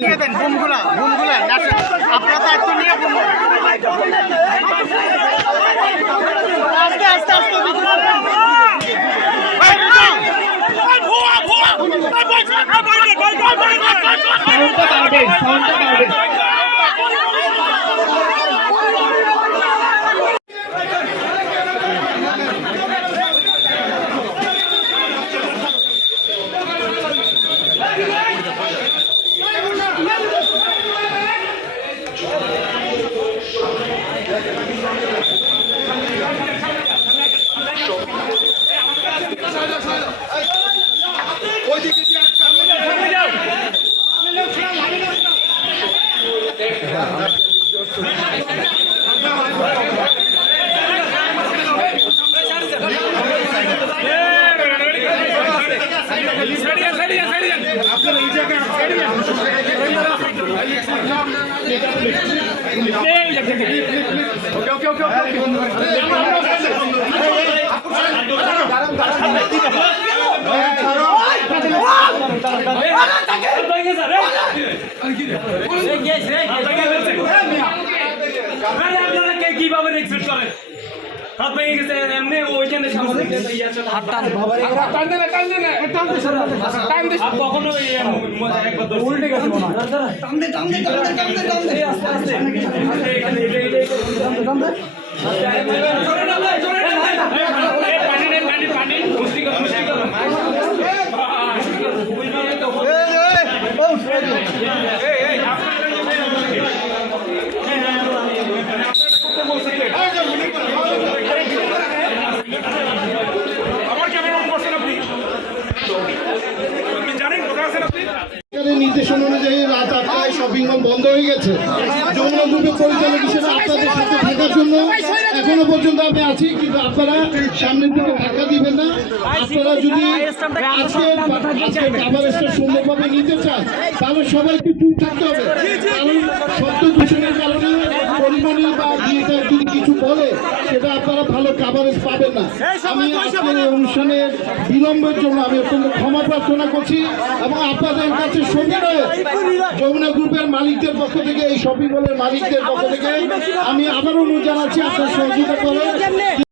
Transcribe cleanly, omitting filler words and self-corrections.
দিয়ে দেন বুমগুলা আপনারা দায়িত্ব নিয়ে আস্তে আস্তে আস্তে কিভাবে এক্সিট করে হাত ভেঙে গেছে এমনি ওইখানে সামনে হাত টান কখনো উল্টে গেছে নির্দেশনা অনুযায়ী রাত 8টায় শপিং মল বন্ধ হয়ে গেছে। যমুনা গ্রুপের পরিচালক হিসেবে আপনাদের সাথে থাকার জন্য এখনো পর্যন্ত আমি আছি, কিন্তু আপনারা সামনের দিকে ধাক্কা দিবেন না। আপনারা যদি আজকে কাভারেজটা সুন্দরভাবে নিতে চান তাহলে সবাইকে চুপ থাকতে হবে, কারণ শব্দ দূষণের কারণে পরিমাণে বা গিয়েটার যদি কিছু বলে সেটা আপনারা ভালো কাভারেজ পাবেন না। আমি আজকের এই অনুষ্ঠানের বিলম্বের জন্য আমি অত্যন্ত ক্ষমা প্রার্থনা করছি এবং আপনাদের কাছে সবিনয়ে যমুনা গ্রুপের মালিকদের পক্ষ থেকে, এই শপিং মলের মালিকদের পক্ষ থেকে আমি আবারও অনুরোধ জানাচ্ছি আপনারা সহযোগিতা করেন।